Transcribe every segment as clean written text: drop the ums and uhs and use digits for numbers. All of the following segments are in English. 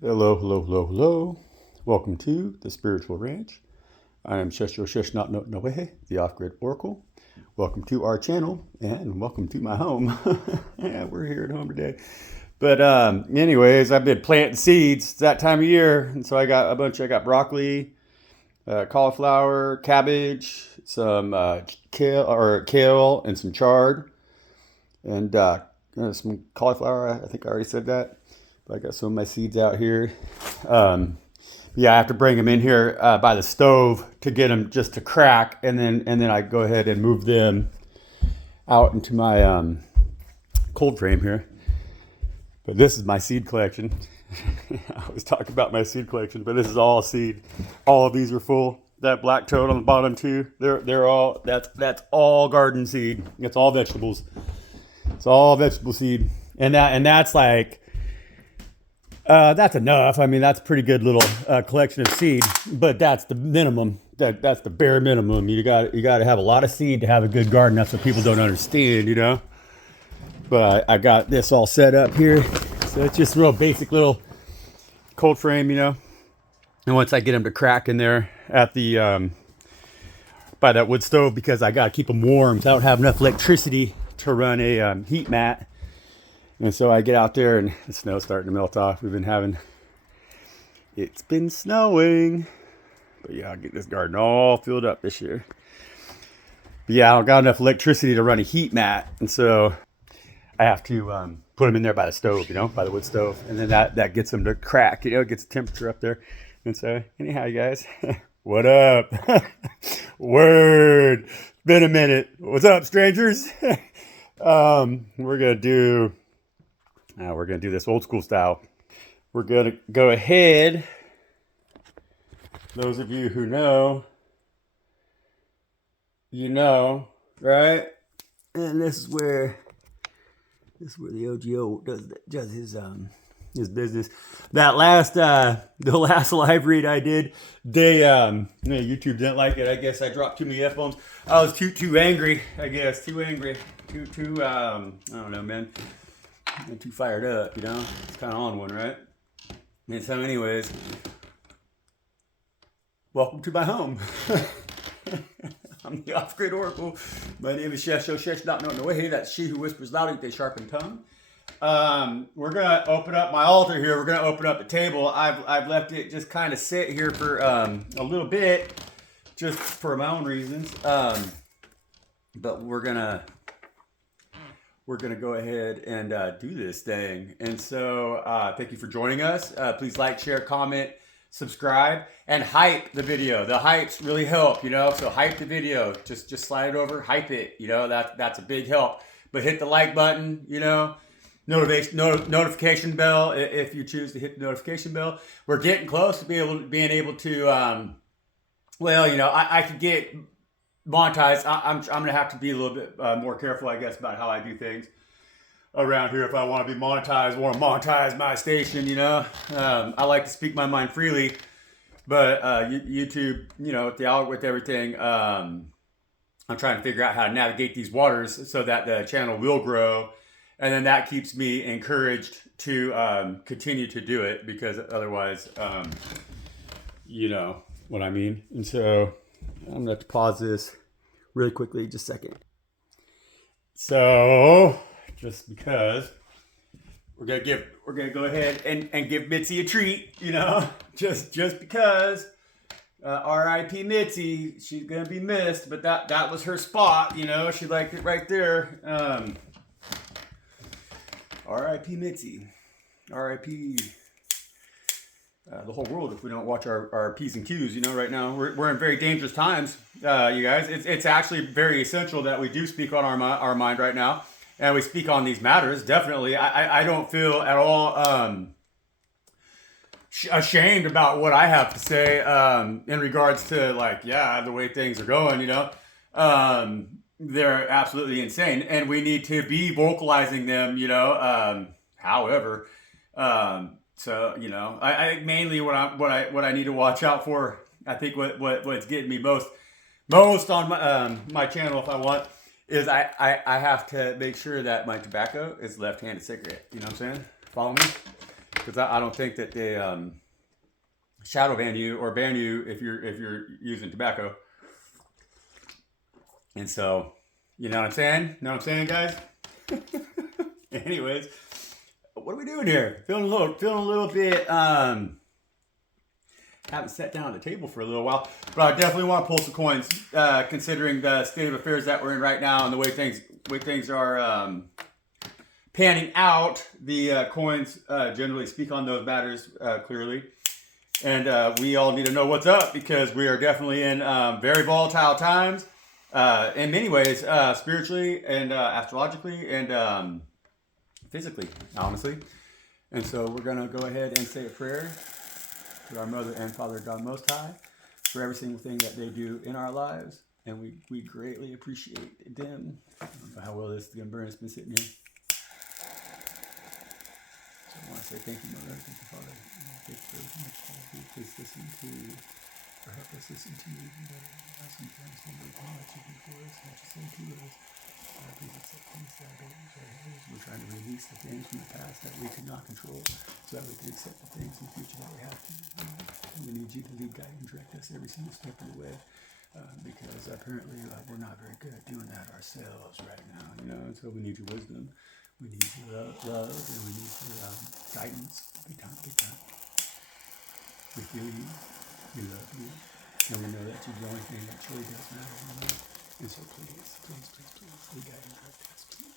Hello, hello, hello, hello. Welcome to the Spiritual Ranch. I am Shesho Shesh Not No Noehe, the Off-Grid Oracle. Welcome to our channel and welcome to my home. Yeah, we're here at home today. But anyways, I've been planting seeds. It's that time of year, and so I got I got broccoli, cauliflower, cabbage, some kale, and some chard, and some cauliflower. I think I already said that. But I got some of my seeds out here. Yeah, I have to bring them in here by the stove to get them just to crack, and then I go ahead and move them out into my cold frame here. But this is my seed collection. I always talk about my seed collection, but this is all seed. All of these are full. That black toad on the bottom too. They're all that's all garden seed. It's all vegetables. It's all vegetable seed, and that's like. That's enough. I mean, that's a pretty good little collection of seed, but that's the minimum. That's the bare minimum. You got to have a lot of seed to have a good garden. That's what people don't understand, you know. But I got this all set up here, so it's just a real basic little cold frame, you know. And once I get them to crack in there at the by that wood stove, because I got to keep them warm, so I don't have enough electricity to run a heat mat. And so I get out there and the snow's starting to melt off. It's been snowing. But yeah, I'll get this garden all filled up this year. But yeah, I don't got enough electricity to run a heat mat. And so I have to put them in there by the stove, you know, by the wood stove. And then that gets them to crack, you know, gets the temperature up there. And so anyhow, you guys, what up? Word. Been a minute. What's up, strangers? We're going to do this old school style. We're going to go ahead. Those of you who know, you know, right? And this is where the OGO does his business. That last the last live read I did, YouTube didn't like it. I guess I dropped too many F-bombs. I was too angry, I guess. Too angry. Too I don't know, man. I'm too fired up, you know? It's kind of on one, right? And so anyways, welcome to my home. I'm the Off-Grid Oracle. My name is Shesho Shesh Not No Way. That's she who whispers loudly with a sharpened tongue. We're going to open up my altar here. We're going to open up the table. I've left it just kind of sit here for a little bit, just for my own reasons. But we're going to go ahead and do this thing. And so thank you for joining us. Please like, share, comment, subscribe, and hype the video. The hypes really help, you know. So hype the video. Just slide it over, hype it. You know, that's a big help. But hit the like button, you know. Notification bell if you choose to hit the notification bell. We're getting close to being able to well, you know, I could get monetize. I'm gonna have to be a little bit more careful, I guess, about how I do things around here if I want to be monetized. I want to monetize my station, you know. I like to speak my mind freely, but YouTube, you know, with everything, I'm trying to figure out how to navigate these waters so that the channel will grow, and then that keeps me encouraged to continue to do it, because otherwise, you know what I mean. And so I'm gonna have to pause this really quickly, just a second. So, just because we're gonna go ahead and give Mitzi a treat, you know, just because. R.I.P. Mitzi, she's gonna be missed, but that was her spot, you know. She liked it right there. R.I.P. Mitzi, R.I.P. The whole world if we don't watch our P's and Q's, you know. Right now we're in very dangerous times, you guys. It's actually very essential that we do speak on our mind right now, and we speak on these matters. Definitely, I don't feel at all ashamed about what I have to say in regards to, like, yeah, the way things are going, you know. They're absolutely insane, and we need to be vocalizing them, you know. However, so, you know, I mainly what I need to watch out for, I think what's getting me most on my channel, if I want, is I have to make sure that my tobacco is left-handed cigarette. You know what I'm saying? Follow me? because I don't think that they shadow ban you or ban you if you're using tobacco. And so, you know what I'm saying? Know what I'm saying, guys? Anyways, what are we doing here? Feeling a little bit haven't sat down at the table for a little while, but I definitely want to pull some coins, considering the state of affairs that we're in right now and the way things are panning out. The coins generally speak on those matters clearly, and we all need to know what's up because we are definitely in very volatile times in many ways, spiritually and astrologically and physically, honestly. And so we're gonna go ahead and say a prayer to our Mother and Father God Most High for every single thing that they do in our lives. And we greatly appreciate them. I don't know how well this is going to burn. It's been sitting here. So I want to say thank you, Mother. Thank you, Father. Thank you very much. Please listen to, or help us listen to you even better. As we understand the knowledge of you for us, not just say to us. Please accept things that we're trying to release the things from the past that we could not control so that we can accept the things in the future that we have to. And we need you to lead, guide, and direct us every single step of the way because apparently we're not very good at doing that ourselves right now, you know, and so we need your wisdom, we need your love, and we need your guidance, big time. We feel you, we love you, and we know that you're the only thing that truly does matter in life. And so please, lead, guide, and direct us, please.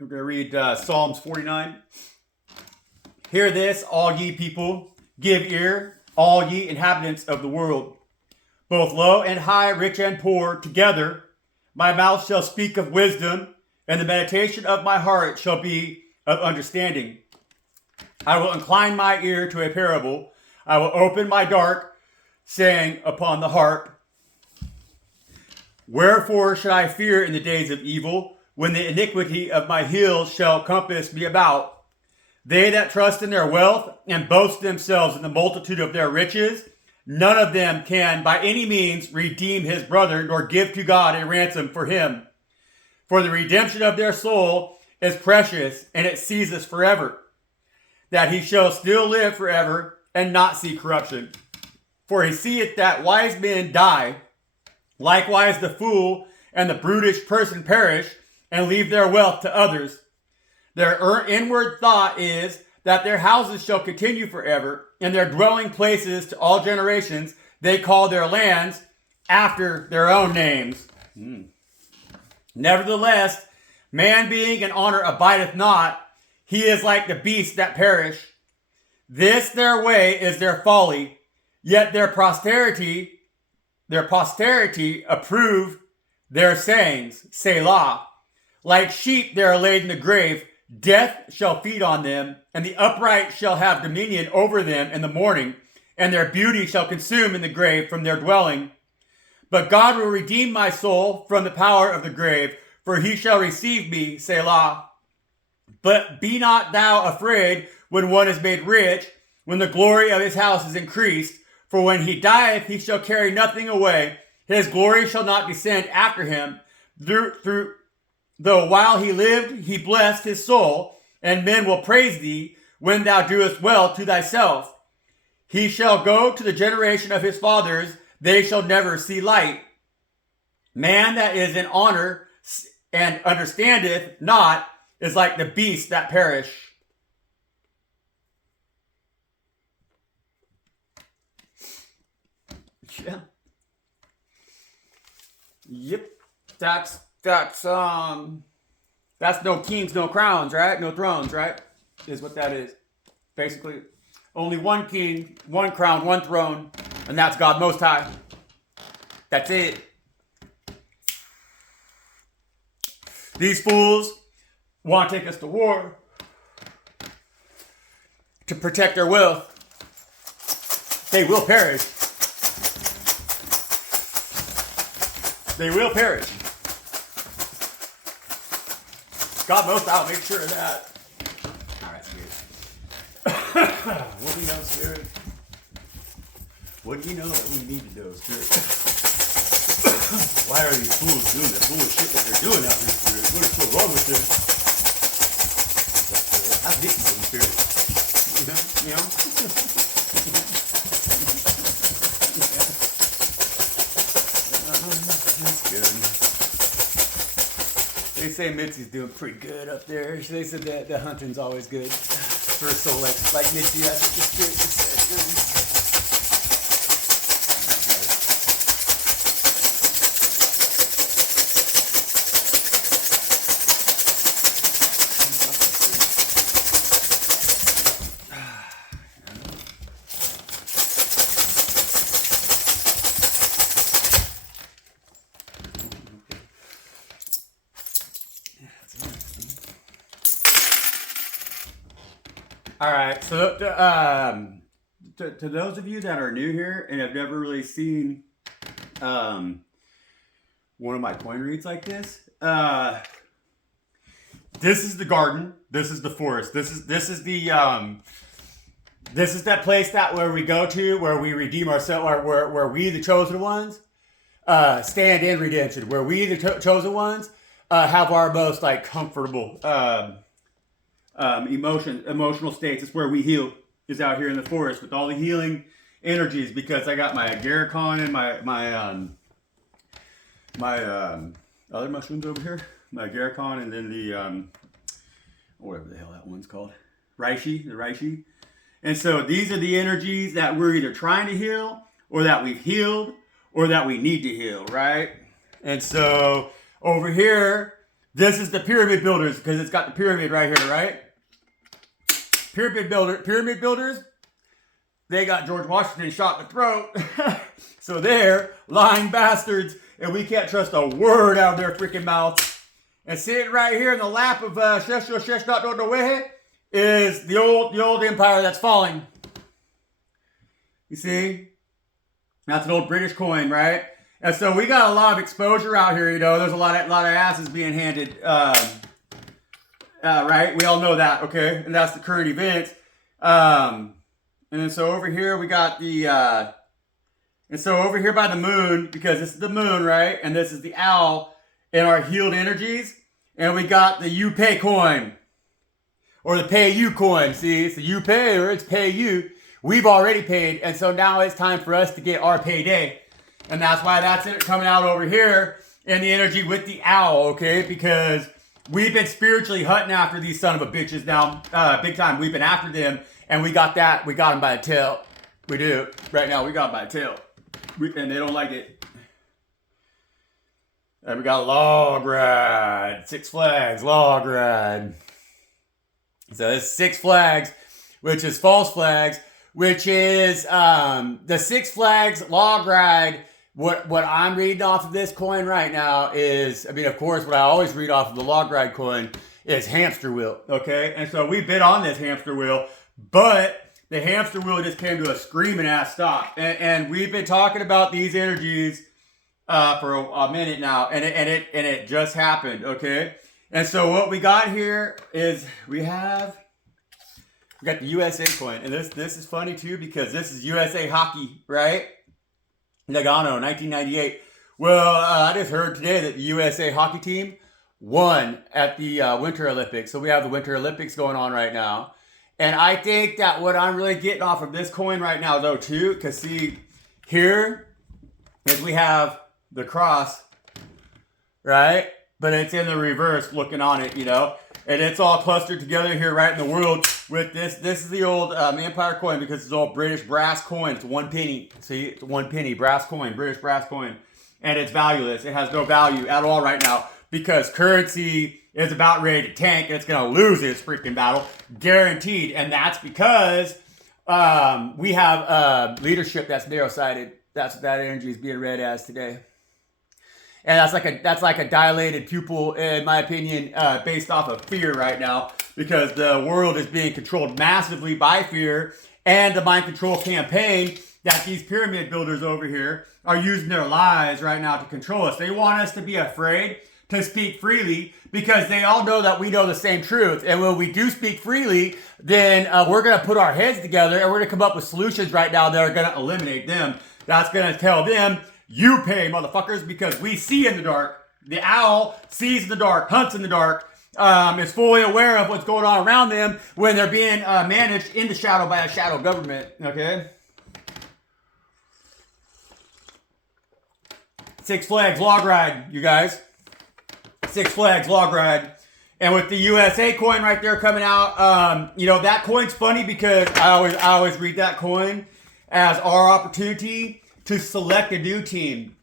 We're going to read Psalms 49. Hear this, all ye people. Give ear, all ye inhabitants of the world. Both low and high, rich and poor, together. My mouth shall speak of wisdom, and the meditation of my heart shall be of understanding. I will incline my ear to a parable. I will open my dark, saying upon the harp. Wherefore should I fear in the days of evil, when the iniquity of my heels shall compass me about? They that trust in their wealth and boast themselves in the multitude of their riches, none of them can by any means redeem his brother, nor give to God a ransom for him. For the redemption of their soul is precious, and it ceases forever, that he shall still live forever and not see corruption. For he seeth that wise men die, likewise the fool and the brutish person perish, and leave their wealth to others. Their inward thought is that their houses shall continue forever, and their dwelling places to all generations. They call their lands after their own names. Nevertheless, man being in honor abideth not, he is like the beasts that perish. This their way is their folly, yet their posterity approve their sayings. Selah. Like sheep they are laid in the grave, death shall feed on them, and the upright shall have dominion over them in the morning, and their beauty shall consume in the grave from their dwelling. But God will redeem my soul from the power of the grave, for he shall receive me, Selah. But be not thou afraid when one is made rich, when the glory of his house is increased, for when he dieth he shall carry nothing away, his glory shall not descend after him. Though while he lived, he blessed his soul, and men will praise thee when thou doest well to thyself. He shall go to the generation of his fathers, they shall never see light. Man that is in honor and understandeth not is like the beasts that perish. Yeah. Yep. That's no kings, no crowns, right? No thrones, right? Is what that is. Basically, only one king, one crown, one throne, And that's God Most High. That's it. These fools want to take us to war to protect our wealth. They will perish. They will perish. God Most High will make sure of that. All right, Spirit. What do you know, Spirit? What do you know that we need to know, Spirit? Why are these fools doing the bullshit that they're doing out here, Spirit? What is so wrong with them? How's this going, Spirit? You know? That's good. They say Mitzi's doing pretty good up there. They said that the hunting's always good for a soul like Mitzi. That's what the Spirit just said. All right, so to those of you that are new here and have never really seen one of my coin reads like this, this is the garden, this is the forest, this is that place that where we go to where we redeem ourselves, or where we the chosen ones stand in redemption, where we the chosen ones have our most like comfortable emotional states. It's where we heal, is out here in the forest with all the healing energies, because I got my agaricon and my other mushrooms over here, my agaricon, and then the whatever the hell that one's called, the reishi. And so these are the energies that we're either trying to heal, or that we've healed, or that we need to heal, right? And so over here, this is the pyramid builders, because it's got the pyramid right here, right? Pyramid builders, they got George Washington shot in the throat. So they're lying bastards, and we can't trust a word out of their freaking mouth. And sitting right here in the lap of Shesh is the old empire that's falling. You see? That's an old British coin, right? And so we got a lot of exposure out here, you know. There's a lot of asses being handed, right? We all know that, okay? And that's the current event. And then so over here we got the, and so over here by the moon, because this is the moon, right? And this is the owl in our healed energies. And we got the you pay coin, or the pay you coin. See, it's the you pay or it's pay you. We've already paid. And so now it's time for us to get our payday. And that's why that's it coming out over here in the energy with the owl, okay? Because we've been spiritually hunting after these son of a bitches now, big time. We've been after them, and we got them by the tail. We do. Right now, we got them by the tail. And they don't like it. And we got Log Ride. 6 Flags, Log Ride. So this is 6 Flags, which is false flags, which is the 6 Flags Log Ride. What I'm reading off of this coin right now is, I mean, of course, what I always read off of the Log Ride coin is hamster wheel, okay? And so we've been on this hamster wheel, but the hamster wheel just came to a screaming ass stop. And we've been talking about these energies for a minute now, and it just happened, okay? And so what we got here is we got the USA coin, and this is funny too, because this is USA hockey, right? Nagano, 1998. Well, I just heard today that the USA hockey team won at the Winter Olympics. So we have the Winter Olympics going on right now. And I think that what I'm really getting off of this coin right now, though, too, because see, here is we have the cross, right? But it's in the reverse looking on it, you know? And it's all clustered together here right in the world with this. This is the old Empire coin, because it's all British brass coin. It's 1 penny. See, it's 1 penny brass coin, British brass coin. And it's valueless. It has no value at all right now, because currency is about ready to tank, and it's going to lose its freaking battle. Guaranteed. And that's because We have leadership that's narrow-sighted. That's what that energy is being read as today. And that's like a dilated pupil, in my opinion, based off of fear right now, because the world is being controlled massively by fear and the mind control campaign that these pyramid builders over here are using their lies right now to control us. They want us to be afraid to speak freely because they all know that we know the same truth. And when we do speak freely, then we're going to put our heads together and we're going to come up with solutions right now that are going to eliminate them. That's going to tell them, you pay, motherfuckers, because we see in the dark. The owl sees in the dark, hunts in the dark, is fully aware of what's going on around them when they're being managed in the shadow by a shadow government, okay? Six Flags log ride, you guys. Six Flags log ride. And with the USA coin right there coming out, you know, that coin's funny because I always read that coin as our opportunity to select a new team.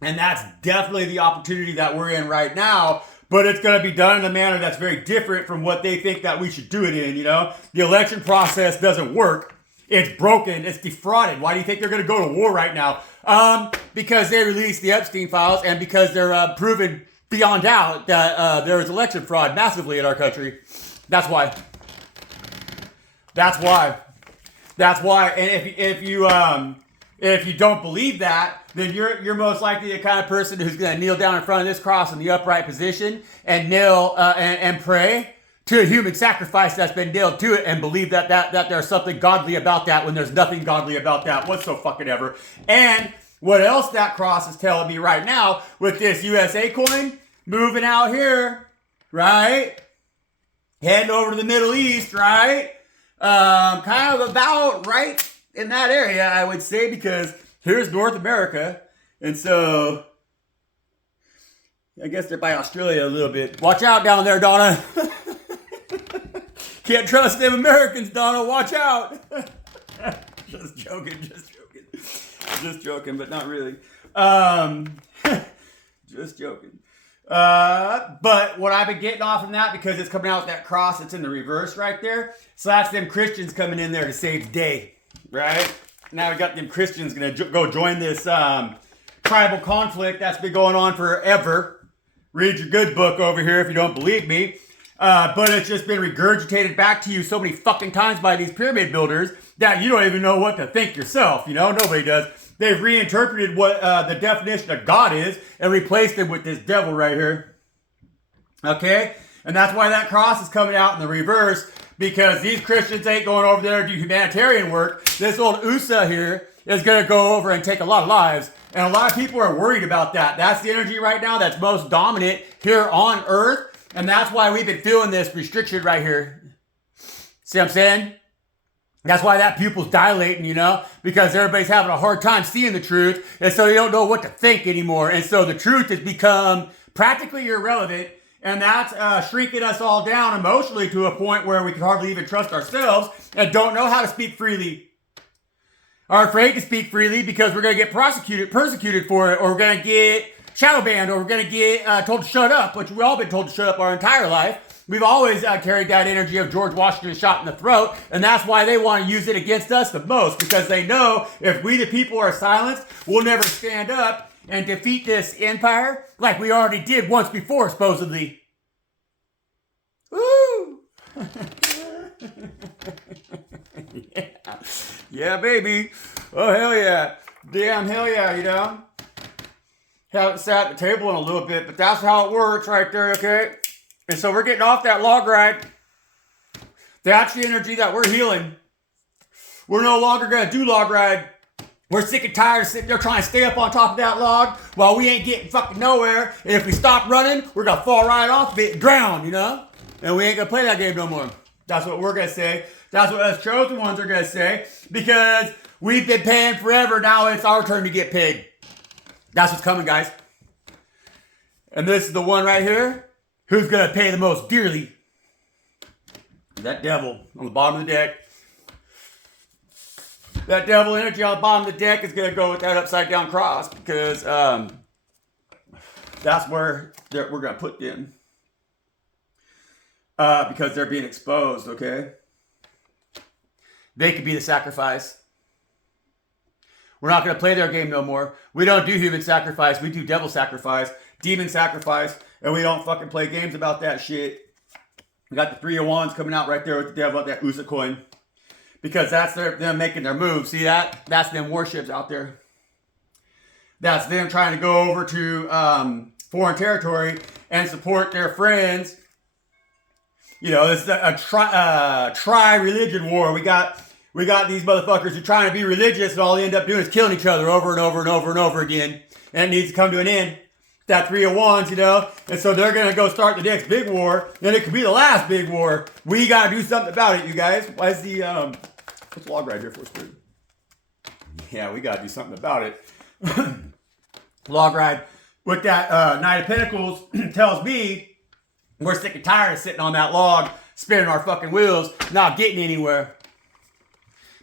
And that's definitely the opportunity that we're in right now. But it's going to be done in a manner that's very different from what they think that we should do it in, you know? The election process doesn't work. It's broken. It's defrauded. Why do you think they're going to go to war right now? Because they released the Epstein files and because they're proven beyond doubt that there is election fraud massively in our country. That's why. That's why. That's why. And if you don't believe that, then you're most likely the kind of person who's going to kneel down in front of this cross in the upright position and kneel and pray to a human sacrifice that's been nailed to it and believe that there's something godly about that when there's nothing godly about that whatsoever. And what else that cross is telling me right now with this USA coin moving out here, right? Heading over to the Middle East, right? Kind of about right in that area, I would say, because here's North America. And so I guess they're by Australia a little bit. Watch out down there, Donna. Can't trust them Americans, Donna. Watch out. Just joking, but not really. Just joking. But what I've been getting off from that, because it's coming out with that cross, it's in the reverse right there. So that's them Christians coming in there to save the day. Right? Now we got them Christians going to go join this tribal conflict that's been going on forever. Read your good book over here if you don't believe me. But it's just been regurgitated back to you so many fucking times by these pyramid builders that you don't even know what to think yourself. You know, nobody does. They've reinterpreted what the definition of God is and replaced it with this devil right here. Okay? And that's why that cross is coming out in the reverse, because these Christians ain't going over there to do humanitarian work. This old USA here is going to go over and take a lot of lives. And a lot of people are worried about that. That's the energy right now that's most dominant here on Earth. And that's why we've been feeling this restriction right here. See what I'm saying? That's why that pupil's dilating, you know, because everybody's having a hard time seeing the truth. And so they don't know what to think anymore. And so the truth has become practically irrelevant. And that's shrinking us all down emotionally to a point where we can hardly even trust ourselves and don't know how to speak freely. Are afraid to speak freely because we're going to get persecuted for it, or we're going to get shadow banned, or we're going to get told to shut up, which we've all been told to shut up our entire life. We've always carried that energy of George Washington shot in the throat, and that's why they want to use it against us the most, because they know if we the people are silenced, we'll never stand up and defeat this empire like we already did once before, supposedly. Woo! Yeah. Yeah, baby. Oh, hell yeah. Damn, hell yeah, you know? Haven't sat at the table in a little bit, but that's how it works right there, okay? And so we're getting off that log ride. That's the energy that we're healing. We're no longer going to do log ride. We're sick and tired of sitting there trying to stay up on top of that log while we ain't getting fucking nowhere. And if we stop running, we're going to fall right off of it and drown, you know? And we ain't going to play that game no more. That's what we're going to say. That's what us chosen ones are going to say. Because we've been paying forever. Now it's our turn to get paid. That's what's coming, guys. And this is the one right here. Who's going to pay the most dearly? That devil on the bottom of the deck. That devil energy on the bottom of the deck is going to go with that upside down cross, because that's where we're going to put them. Because they're being exposed, okay? they could be the sacrifice. We're not going to play their game no more. We don't do human sacrifice. We do devil sacrifice, demon sacrifice, and we don't fucking play games about that shit. We got the 3 of Wands coming out right there with the devil, that USA coin. Because that's them making their move. See that? That's them warships out there. That's them trying to go over to foreign territory and support their friends. You know, it's a tri-religion war. We got these motherfuckers who are trying to be religious, and all they end up doing is killing each other over and over and over and over again. And it needs to come to an end. That 3 of Wands, you know? And so they're going to go start the next big war. And it could be the last big war. We got to do something about it, you guys. Why is the... what's log right here for, Spirit? Yeah, we got to do something about it. Log ride with that Knight of Pentacles tells me we're sick and tired of sitting on that log, spinning our fucking wheels, not getting anywhere.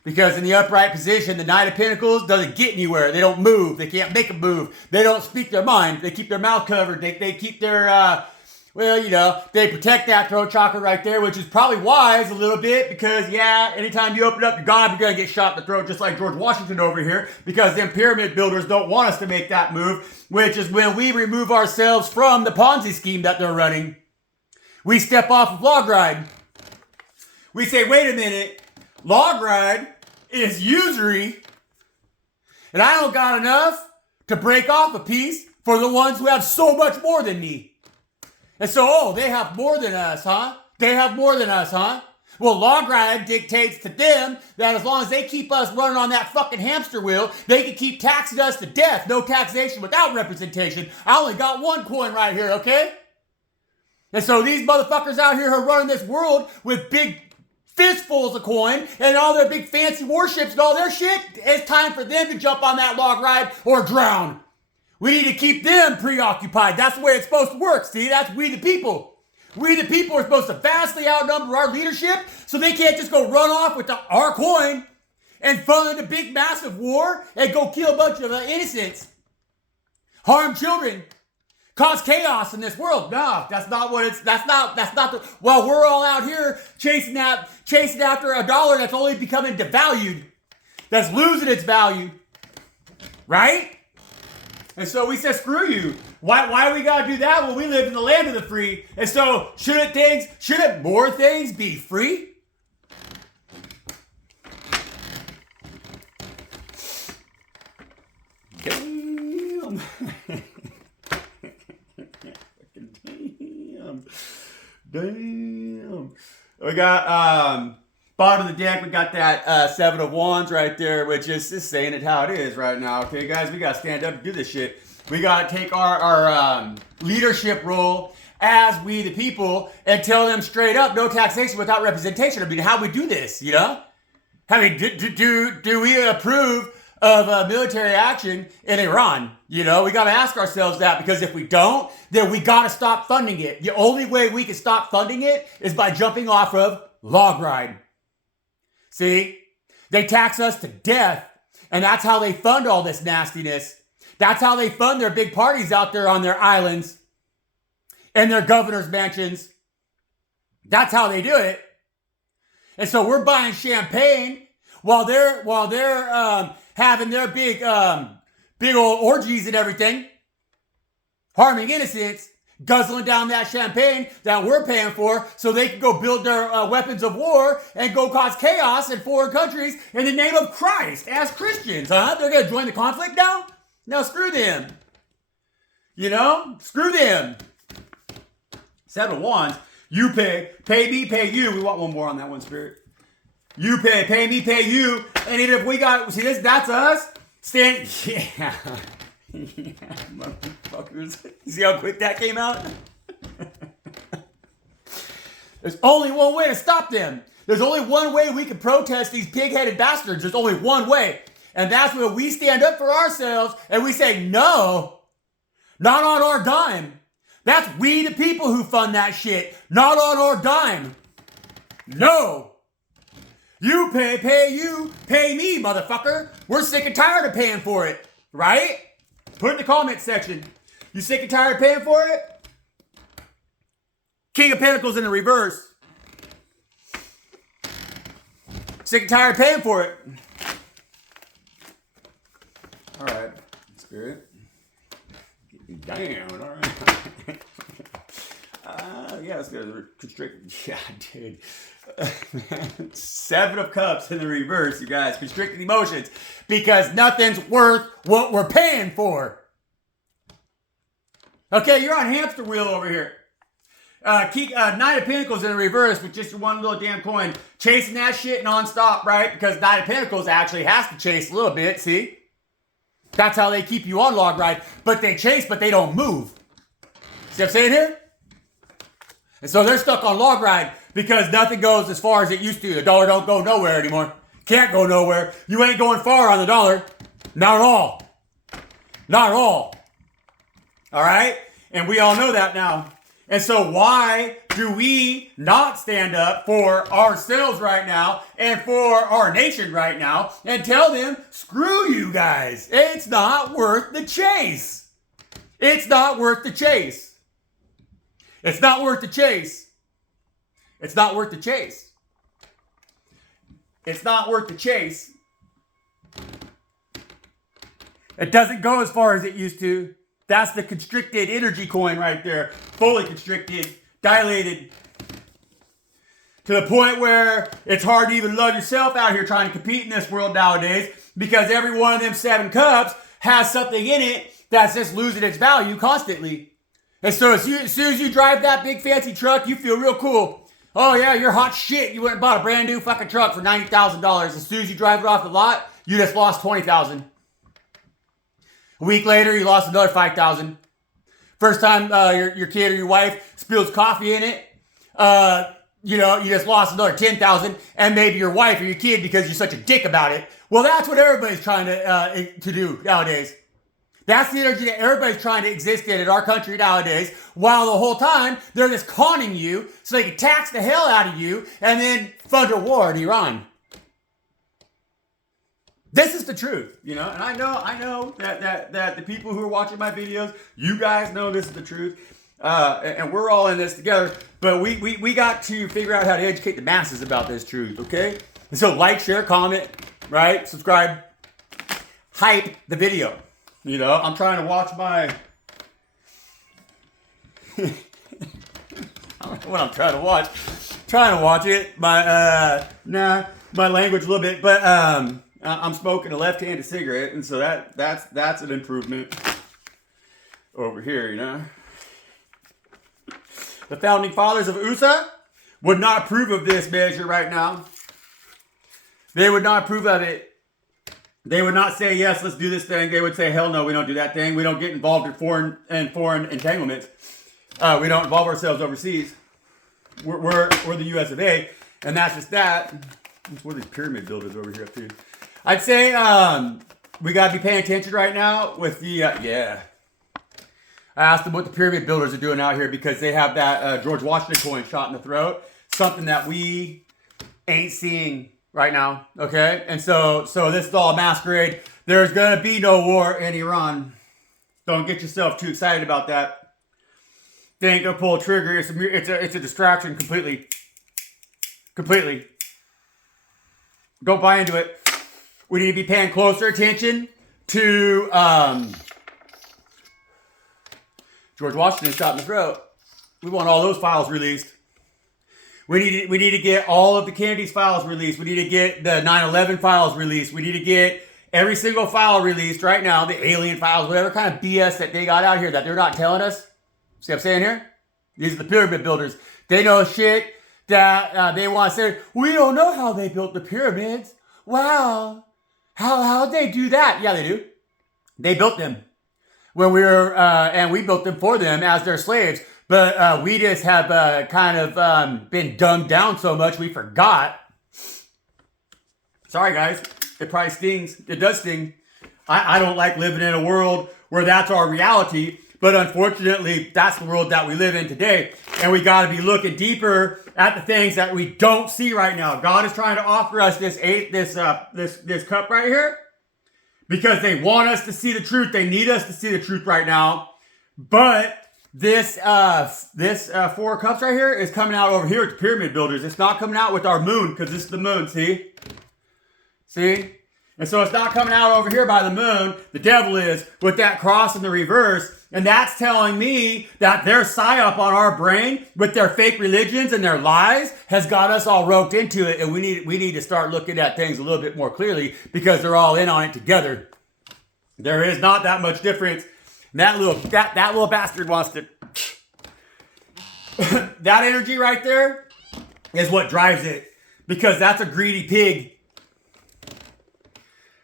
Because in the upright position, the Knight of Pentacles doesn't get anywhere. They don't move. They can't make a move. They don't speak their mind. They keep their mouth covered. They keep their, they protect that throat chakra right there, which is probably wise a little bit because, yeah, anytime you open up to God, you're going to get shot in the throat just like George Washington over here because them pyramid builders don't want us to make that move, which is when we remove ourselves from the Ponzi scheme that they're running. We step off of log ride. We say, wait a minute. Log ride is usury, and I don't got enough to break off a piece for the ones who have so much more than me. And so, they have more than us, huh? They have more than us, huh? Well, log ride dictates to them that as long as they keep us running on that fucking hamster wheel, they can keep taxing us to death. No taxation without representation. I only got one coin right here, okay? And so these motherfuckers out here who are running this world with big fistfuls of coin and all their big fancy warships and all their shit, it's time for them to jump on that log ride or drown. We need to keep them preoccupied. That's the way it's supposed to work. See, that's we the people. We the people are supposed to vastly outnumber our leadership so they can't just go run off with our coin and fund a big massive war and go kill a bunch of innocents, harm children, cause chaos in this world. No, that's not what it's, well, we're all out here chasing after a dollar that's only becoming devalued, that's losing its value, right? And so we said, screw you. Why we gotta do that when we live in the land of the free? And so shouldn't more things be free? Damn. Damn. We got bottom of the deck, we got that 7 of Wands right there, which is just saying it how it is right now. Okay, guys, we got to stand up and do this shit. We got to take our leadership role as we the people and tell them straight up, no taxation without representation. I mean, how we do this, you know? I mean, do we approve of military action in Iran? You know, we got to ask ourselves that, because if we don't, then we got to stop funding it. The only way we can stop funding it is by jumping off of log ride. See, they tax us to death, and that's how they fund all this nastiness. That's how they fund their big parties out there on their islands and their governor's mansions. That's how they do it. And so we're buying champagne while they're having their big old orgies and everything, harming innocents, guzzling down that champagne that we're paying for so they can go build their weapons of war and go cause chaos in foreign countries in the name of Christ as Christians, huh? They're going to join the conflict now? Now screw them. You know? Screw them. 7 of Wands. You pay me, pay you. We want one more on that one, Spirit. You pay me, pay you. And if we got, see this, that's us. Stand, yeah. Yeah, motherfuckers. You see how quick that came out? There's only one way to stop them. There's only one way we can protest these pig-headed bastards. There's only one way. And that's when we stand up for ourselves and we say, no, not on our dime. That's we the people who fund that shit. Not on our dime. No. You pay you, pay me, motherfucker. We're sick and tired of paying for it. Right? Put it in the comment section. You sick and tired of paying for it? King of Pentacles in the reverse. Sick and tired of paying for it. All right, Spirit. Get me down, all right. Yeah, let's go to the constricted. Yeah, dude. Man, 7 of Cups in the reverse, you guys. Constricted emotions. Because nothing's worth what we're paying for. Okay, you're on hamster wheel over here. Knight of Pentacles in the reverse with just one little damn coin. Chasing that shit nonstop, right? Because Knight of Pentacles actually has to chase a little bit, see? That's how they keep you on log ride. But they chase, but they don't move. See what I'm saying here? And so they're stuck on log ride because nothing goes as far as it used to. The dollar don't go nowhere anymore. Can't go nowhere. You ain't going far on the dollar. Not at all. Not at all. All right? And we all know that now. And so why do we not stand up for ourselves right now and for our nation right now and tell them, screw you guys. It's not worth the chase. It's not worth the chase. It's not worth the chase. It's not worth the chase. It's not worth the chase. It doesn't go as far as it used to. That's the constricted energy coin right there. Fully constricted, dilated. To the point where it's hard to even love yourself out here trying to compete in this world nowadays because every one of them 7 cups has something in it that's just losing its value constantly. And so as soon as you drive that big fancy truck, you feel real cool. Oh yeah, you're hot shit. You went and bought a brand new fucking truck for $90,000. As soon as you drive it off the lot, you just lost $20,000. A week later, you lost another $5,000. First time your kid or your wife spills coffee in it, you just lost another $10,000, and maybe your wife or your kid because you're such a dick about it. Well, that's what everybody's trying to do nowadays. That's the energy that everybody's trying to exist in our country nowadays, while the whole time they're just conning you so they can tax the hell out of you and then fund a war in Iran. This is the truth, and I know that the people who are watching my videos, you guys know this is the truth, and we're all in this together, but we got to figure out how to educate the masses about this truth, okay? And so like, share, comment, right? Subscribe, hype the video. I'm trying to watch my... I don't know what I'm trying to watch. Trying to watch it. My language a little bit, but I'm smoking a left-handed cigarette, and so that's an improvement over here, The founding fathers of USA would not approve of this measure right now. They would not approve of it. They would not say, yes, let's do this thing. They would say, hell no, we don't do that thing. We don't get involved in foreign entanglements. We don't involve ourselves overseas. We're the US of A, and that's just that. What are these pyramid builders over here up to? I'd say we got to be paying attention right now with the, I asked them what the pyramid builders are doing out here because they have that George Washington coin shot in the throat. Something that we ain't seeing right now, okay? And so this is all a masquerade. There's going to be no war in Iran. Don't get yourself too excited about that. They ain't going to pull a trigger. It's a distraction completely. Completely. Don't buy into it. We need to be paying closer attention to George Washington shot in the throat. We want all those files released. We need to get all of the Kennedy's files released. We need to get the 9/11 files released. We need to get every single file released right now, the alien files, whatever kind of BS that they got out here that they're not telling us. See what I'm saying here? These are the pyramid builders. They know shit that they want to say, we don't know how they built the pyramids. Wow. How'd they do that? Yeah, they do. They built them. When we were, and we built them for them as their slaves. But we just have been dumbed down so much we forgot. Sorry, guys. It probably stings. It does sting. I don't like living in a world where that's our reality. But unfortunately, that's the world that we live in today. And we got to be looking deeper at the things that we don't see right now. God is trying to offer us this cup right here because they want us to see the truth. They need us to see the truth right now. But this 4 cups right here is coming out over here with the pyramid builders. It's not coming out with our moon because this is the moon, see? See? And so it's not coming out over here by the moon. The devil is with that cross in the reverse. And that's telling me that their psyop on our brain with their fake religions and their lies has got us all roped into it. And we need to start looking at things a little bit more clearly because they're all in on it together. There is not that much difference. That little bastard wants to... That energy right there is what drives it. Because that's a greedy pig.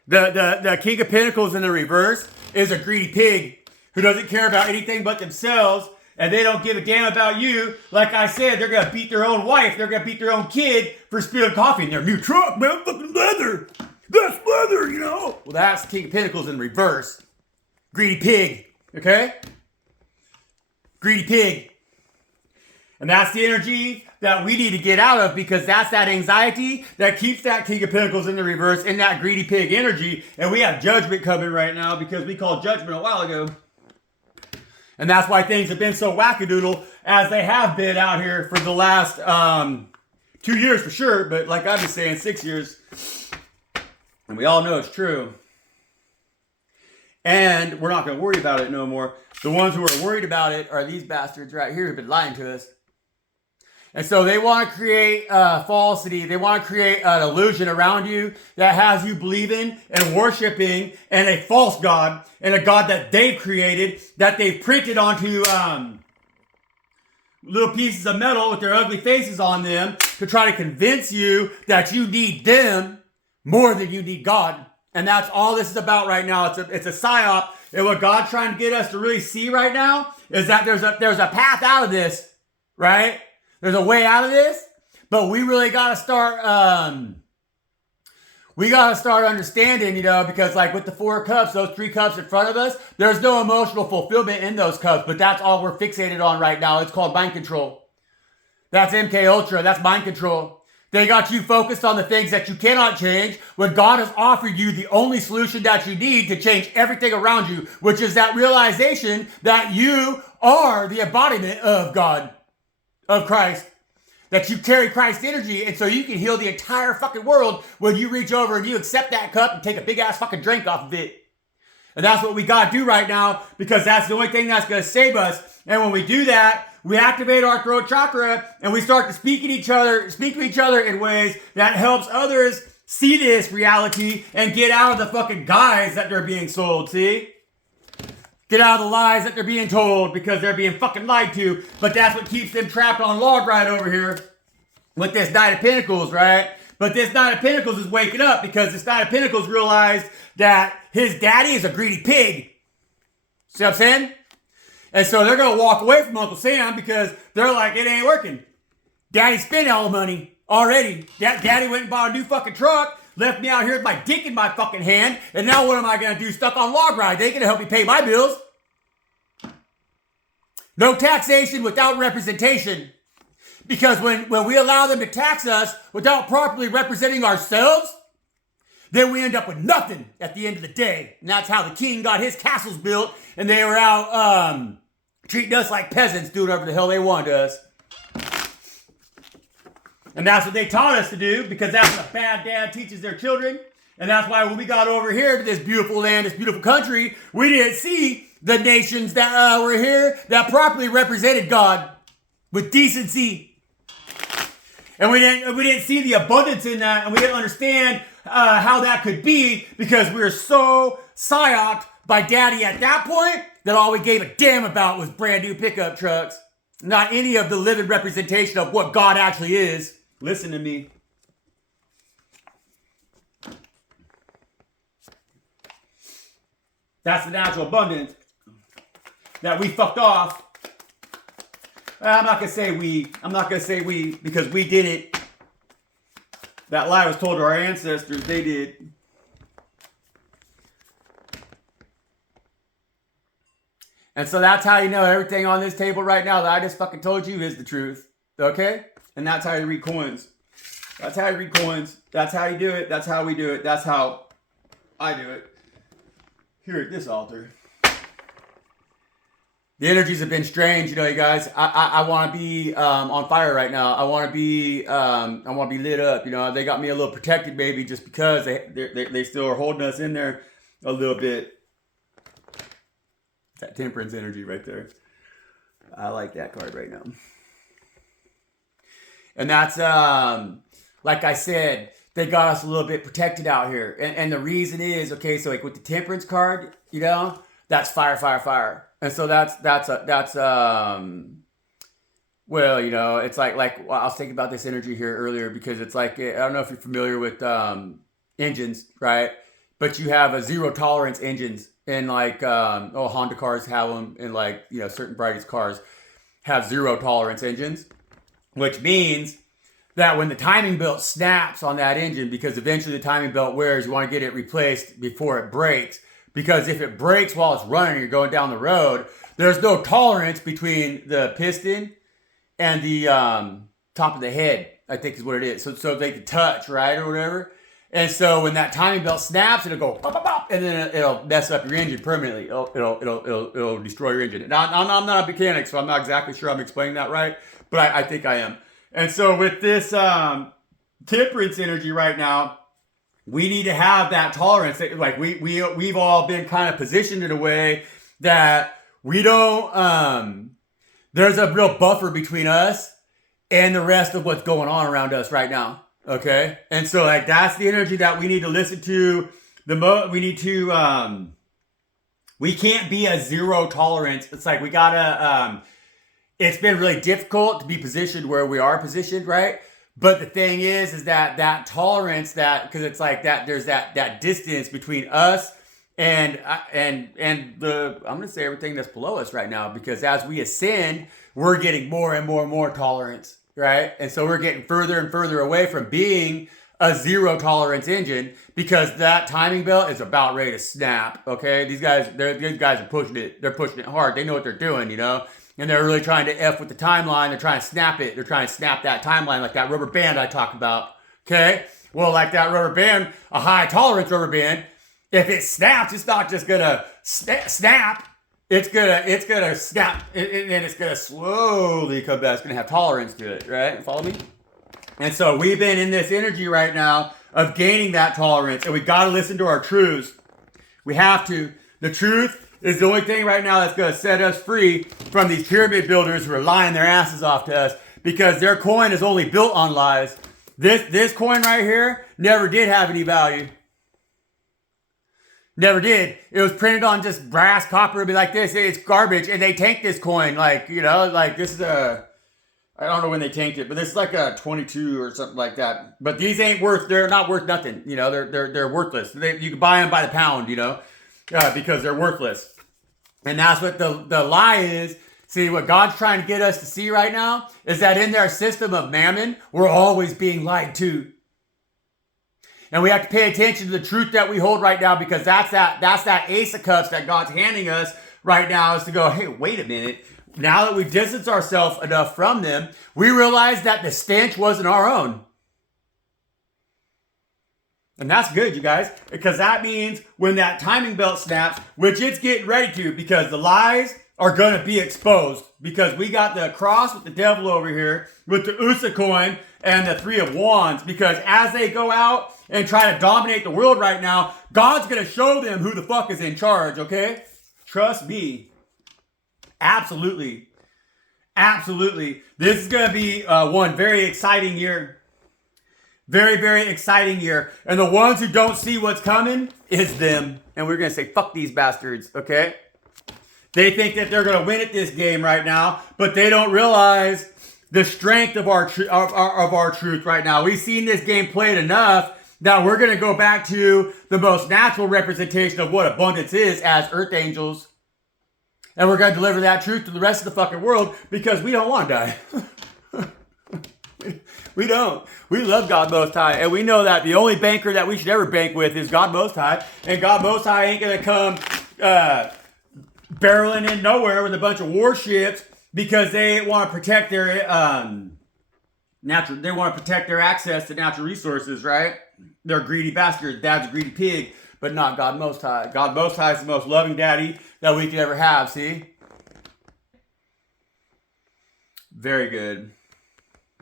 The King of Pentacles in the reverse is a greedy pig who doesn't care about anything but themselves, and they don't give a damn about you. Like I said, they're going to beat their own wife. They're going to beat their own kid for spilling coffee in their new truck, man. Fucking leather. That's leather, you know. Well, that's King of Pentacles in reverse. Greedy pig, okay? Greedy pig. And that's the energy that we need to get out of because that's that anxiety that keeps that King of Pentacles in the reverse in that greedy pig energy. And we have judgment coming right now because we called judgment a while ago. And that's why things have been so wackadoodle as they have been out here for the last 2 years for sure. But like I've been saying, 6 years. And we all know it's true. And we're not going to worry about it no more. The ones who are worried about it are these bastards right here who've been lying to us. And so they want to create falsity. They want to create an illusion around you that has you believing and worshiping in a false God and a God that they've created, that they've printed onto little pieces of metal with their ugly faces on them to try to convince you that you need them more than you need God. And that's all this is about right now. It's a psyop. And what God's trying to get us to really see right now is that there's a path out of this, right? There's a way out of this, but we really got to start, understanding, you know, because like with the 4 cups, those 3 cups in front of us, there's no emotional fulfillment in those cups, but that's all we're fixated on right now. It's called mind control. That's MK Ultra. That's mind control. They got you focused on the things that you cannot change when God has offered you the only solution that you need to change everything around you, which is that realization that you are the embodiment of God. Of Christ, that you carry Christ's energy, and so you can heal the entire fucking world when you reach over and you accept that cup and take a big ass fucking drink off of it. And that's what we gotta do right now because that's the only thing that's gonna save us. And when we do that, we activate our throat chakra and we start to speak to each other in ways that helps others see this reality and get out of the fucking guise that they're being sold, see? Get out of the lies that they're being told because they're being fucking lied to. But that's what keeps them trapped on log right over here with this Knight of Pentacles, right? But this Knight of Pentacles is waking up because this Knight of Pentacles realized that his daddy is a greedy pig. See what I'm saying? And so they're going to walk away from Uncle Sam because they're like, it ain't working. Daddy spent all the money already. Daddy went and bought a new fucking truck. Left me out here with my dick in my fucking hand. And now what am I going to do? Stuck on log ride. They ain't going to help me pay my bills. No taxation without representation. Because when we allow them to tax us without properly representing ourselves, then we end up with nothing at the end of the day. And that's how the king got his castles built. And they were out treating us like peasants, doing whatever the hell they wanted to us. And that's what they taught us to do because that's what a bad dad teaches their children. And that's why when we got over here to this beautiful land, this beautiful country, we didn't see the nations that were here that properly represented God with decency. And we didn't see the abundance in that, and we didn't understand how that could be because we were so psyoped by daddy at that point that all we gave a damn about was brand new pickup trucks. Not any of the living representation of what God actually is. Listen to me. That's the natural abundance that we fucked off. I'm not going to say we because we did it. That lie was told to our ancestors. They did. And so that's how you know everything on this table right now that I just fucking told you is the truth. Okay? And that's how you read coins. That's how you read coins. That's how you do it. That's how we do it. That's how I do it. Here at this altar. The energies have been strange, you guys. I want to be on fire right now. I want to be lit up. They got me a little protected, maybe, just because they still are holding us in there a little bit. That temperance energy right there. I like that card right now. And that's like I said, they got us a little bit protected out here. And the reason is, okay, so like with the temperance card, that's fire, fire, fire. And so that's well, it's like well, I was thinking about this energy here earlier, because it's like, I don't know if you're familiar with engines, right? But you have a zero tolerance engines, and like Honda cars have them, and like certain Brightest cars have zero tolerance engines, which means that when the timing belt snaps on that engine, because eventually the timing belt wears, you want to get it replaced before it breaks. Because if it breaks while it's running and you're going down the road, there's no tolerance between the piston and the top of the head, I think is what it is. So they can touch, right, or whatever. And so when that timing belt snaps, it'll go pop, pop, pop, and then it'll mess up your engine permanently. It'll destroy your engine. Now, I'm not a mechanic, so I'm not exactly sure I'm explaining that right, but I think I am. And so with this temperance energy right now, we need to have that tolerance. Like we've all been kind of positioned in a way that we don't, there's a real buffer between us and the rest of what's going on around us right now. Okay. And so like, that's the energy that we need to listen to we need to, we can't be a zero tolerance. It's like, we gotta, it's been really difficult to be positioned where we are positioned, right? But the thing is that tolerance, because it's like that, there's that distance between us and the, I'm going to say everything that's below us right now, because as we ascend, we're getting more and more and more tolerance, right? And so we're getting further and further away from being a zero tolerance engine, because that timing belt is about ready to snap, okay? These guys are pushing it. They're pushing it hard. They know what they're doing, And they're really trying to F with the timeline. They're trying to snap it. They're trying to snap that timeline, like that rubber band I talked about. Okay? Well, like that rubber band, a high tolerance rubber band, if it snaps, it's not just gonna snap. It's gonna snap, and it's gonna slowly come back. It's gonna have tolerance to it, right? Follow me? And so we've been in this energy right now of gaining that tolerance, and we gotta listen to our truths. We have to. The truth is the only thing right now that's going to set us free from these pyramid builders who are lying their asses off to us, because their coin is only built on lies. This coin right here never did have any value. Never did. It was printed on just brass, copper, it'd be like this. It's garbage, and they tanked this coin. Like, like this is I don't know when they tanked it, but this is like a 22 or something like that. But these they're not worth nothing. They're worthless. You can buy them by the pound, because they're worthless. And that's what the lie is. See, what God's trying to get us to see right now is that in their system of mammon, we're always being lied to. And we have to pay attention to the truth that we hold right now, because that's that ace of cups that God's handing us right now, is to go, hey, wait a minute. Now that we've distanced ourselves enough from them, we realize that the stench wasn't our own. And that's good, you guys, because that means when that timing belt snaps, which it's getting ready to, because the lies are going to be exposed, because we got the cross with the devil over here with the USA coin and the 3 of Wands, because as they go out and try to dominate the world right now, God's going to show them who the fuck is in charge, okay? Trust me. Absolutely. Absolutely. This is going to be one very exciting year. Very, very exciting year. And the ones who don't see what's coming is them. And we're going to say, fuck these bastards, okay? They think that they're going to win at this game right now, but they don't realize the strength of our truth right now. We've seen this game played enough that we're going to go back to the most natural representation of what abundance is as earth angels. And we're going to deliver that truth to the rest of the fucking world, because we don't want to die. We don't. We love God Most High. And we know that the only banker that we should ever bank with is God Most High. And God Most High ain't going to come barreling in nowhere with a bunch of warships, because they want to protect their they want to protect their access to natural resources, right? They're greedy bastards. Dad's a greedy pig, but not God Most High. God Most High is the most loving daddy that we could ever have, see? Very good.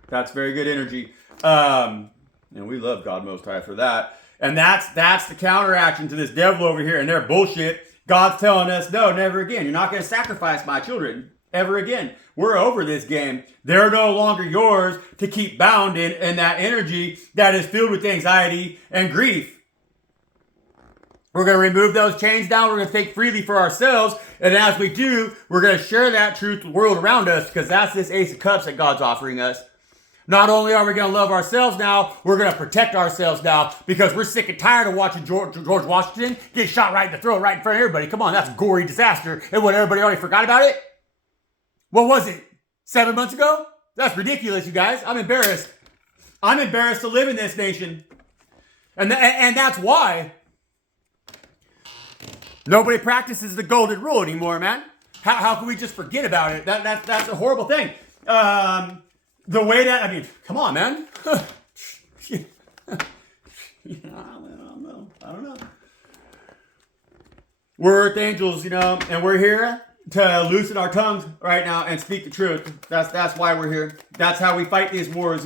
That's very good energy. And we love God Most High for that. And that's the counteraction to this devil over here and their bullshit. God's telling us, no, never again. You're not going to sacrifice my children ever again. We're over this game. They're no longer yours to keep bound in that energy that is filled with anxiety and grief. We're going to remove those chains down. We're going to think freely for ourselves. And as we do, we're going to share that truth with the world around us, because that's this Ace of Cups that God's offering us. Not only are we going to love ourselves now, we're going to protect ourselves now, because we're sick and tired of watching George Washington get shot right in the throat, right in front of everybody. Come on, that's a gory disaster. And what, everybody already forgot about it? What was it? 7 months ago? That's ridiculous, you guys. I'm embarrassed. I'm embarrassed to live in this nation. And that's why nobody practices the golden rule anymore, man. How can we just forget about it? That's a horrible thing. The way that, I mean, come on, man. I don't know. We're earth angels, and we're here to loosen our tongues right now and speak the truth. That's why we're here. That's how we fight these wars,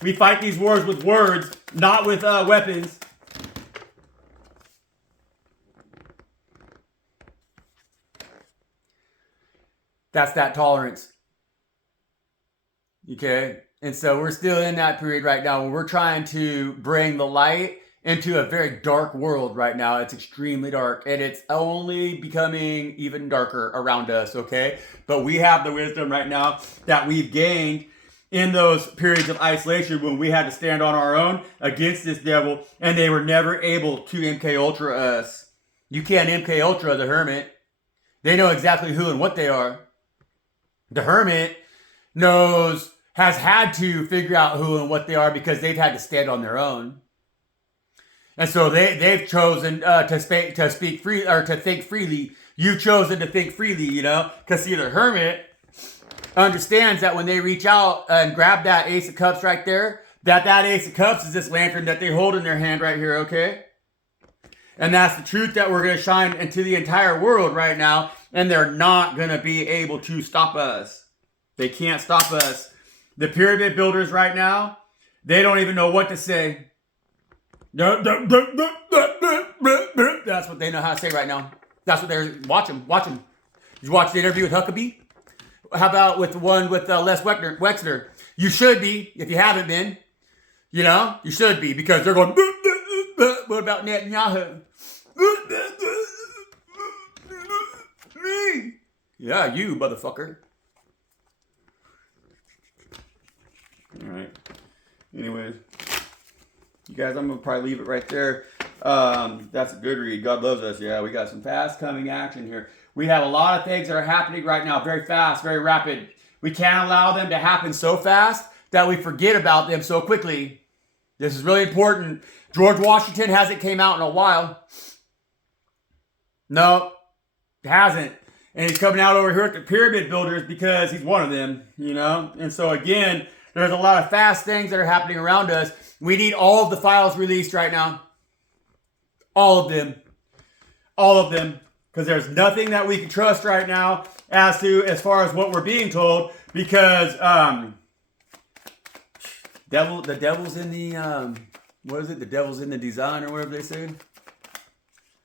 We fight these wars with words, not with weapons. That's that tolerance. Okay? And so we're still in that period right now where we're trying to bring the light into a very dark world right now. It's extremely dark, and it's only becoming even darker around us, okay? But we have the wisdom right now that we've gained in those periods of isolation when we had to stand on our own against this devil, and they were never able to MK Ultra us. You can't MK Ultra the hermit. They know exactly who and what they are. The hermit has had to figure out who and what they are because they've had to stand on their own. And so they've chosen to speak free, or to think freely. You've chosen to think freely, because see, the hermit understands that when they reach out and grab that Ace of Cups right there, that Ace of Cups is this lantern that they hold in their hand right here, okay? And that's the truth that we're going to shine into the entire world right now, and they're not going to be able to stop us. They can't stop us. The pyramid builders right now, they don't even know what to say. That's what they know how to say right now. That's what they're watching. Did you watch the interview with Huckabee? How about with the one with Les Wexner? You should be, if you haven't been. You should be, because they're going, what about Netanyahu? Me. Yeah, you, motherfucker. All right. Anyways, you guys, I'm going to probably leave it right there. That's a good read. God loves us. Yeah, we got some fast coming action here. We have a lot of things that are happening right now, very fast, very rapid. We can't allow them to happen so fast that we forget about them so quickly. This is really important. George Washington hasn't came out in a while. No, it hasn't. And he's coming out over here at the pyramid builders because he's one of them, And so again, there's a lot of fast things that are happening around us. We need all of the files released right now. All of them. Because there's nothing that we can trust right now as far as what we're being told. Because the devil's in the what is it? The devil's in the design, or whatever they say.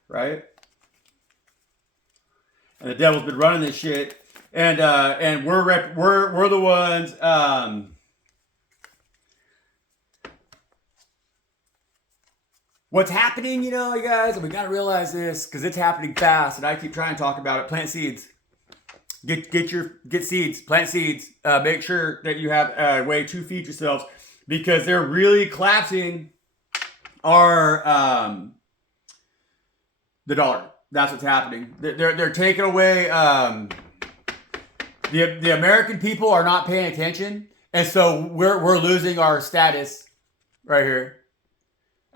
Right? And the devil's been running this shit. And we're the ones what's happening, you guys, and we gotta realize this because it's happening fast, and I keep trying to talk about it. Plant seeds. Get seeds. Plant seeds. Make sure that you have a way to feed yourselves, because they're really collapsing our the dollar. That's what's happening. They're taking away. The American people are not paying attention, and so we're losing our status right here.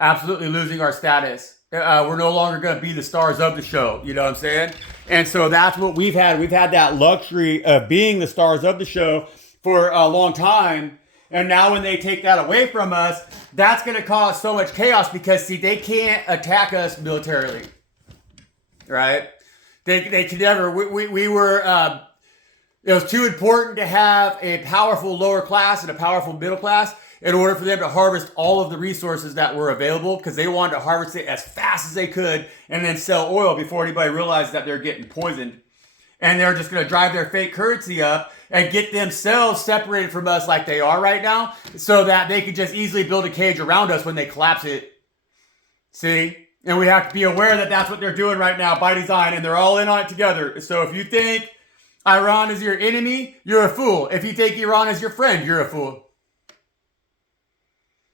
Absolutely losing our status. We're no longer going to be the stars of the show. You know what I'm saying? And so that's what we've had. We've had that luxury of being the stars of the show for a long time. And now when they take that away from us, that's going to cause so much chaos, because, see, they can't attack us militarily. Right? They could never. We were... It was too important to have a powerful lower class and a powerful middle class in order for them to harvest all of the resources that were available, because they wanted to harvest it as fast as they could and then sell oil before anybody realized that they're getting poisoned. And they're just going to drive their fake currency up and get themselves separated from us like they are right now, so that they could just easily build a cage around us when they collapse it. See? And we have to be aware that that's what they're doing right now by design, and they're all in on it together. So if you think Iran is your enemy, you're a fool. If you think Iran is your friend, you're a fool.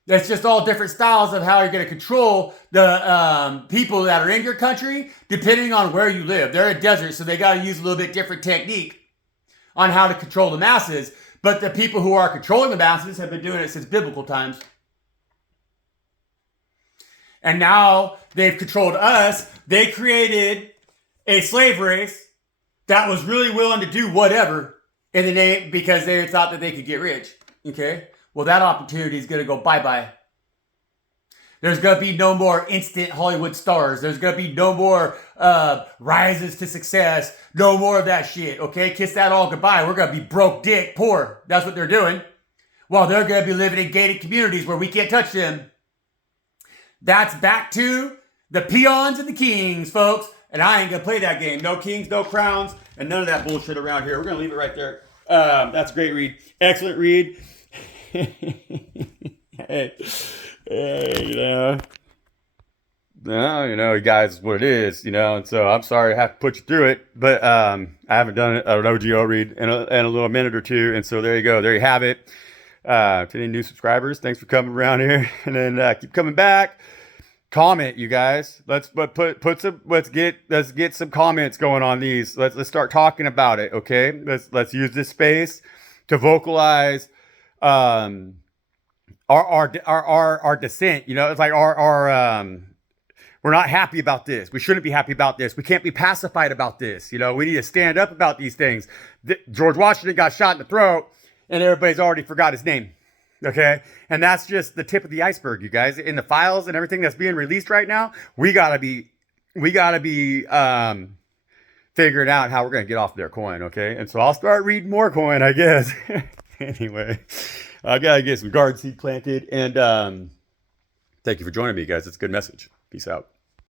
That's just all different styles of how you're going to control the people that are in your country, depending on where you live. They're a desert, so they got to use a little bit different technique on how to control the masses. But the people who are controlling the masses have been doing it since biblical times. And now they've controlled us. They created a slave race that was really willing to do whatever in the name, because they thought that they could get rich. Okay? Well, that opportunity is going to go bye-bye. There's going to be no more instant Hollywood stars. There's going to be no more rises to success. No more of that shit, okay? Kiss that all goodbye. We're going to be broke, dick, poor. That's what they're doing. While they're going to be living in gated communities where we can't touch them. That's back to the peons and the kings, folks. And I ain't going to play that game. No kings, no crowns, and none of that bullshit around here. We're going to leave it right there. That's a great read. Excellent read. Hey, you know, guys, what it is, you know, and so I'm sorry I have to put you through it, but I haven't done an OGO read in a little minute or two, and so there you go, there you have it. To any new subscribers, thanks for coming around here, and then keep coming back. Comment, you guys. Let's get some comments going on these. Let's start talking about it, okay? Let's use this space to vocalize our dissent. You know, it's like we're not happy about this. We shouldn't be happy about this. We can't be pacified about this. You know, we need to stand up about these things. George Washington got shot in the throat, and everybody's already forgot his name. Okay? And that's just the tip of the iceberg, you guys. In the files and everything that's being released right now, we gotta be figuring out how we're gonna get off their coin, okay? And so I'll start reading more coin, I guess. Anyway, I gotta get some garden seed planted, and thank you for joining me, guys. It's a good message. Peace out.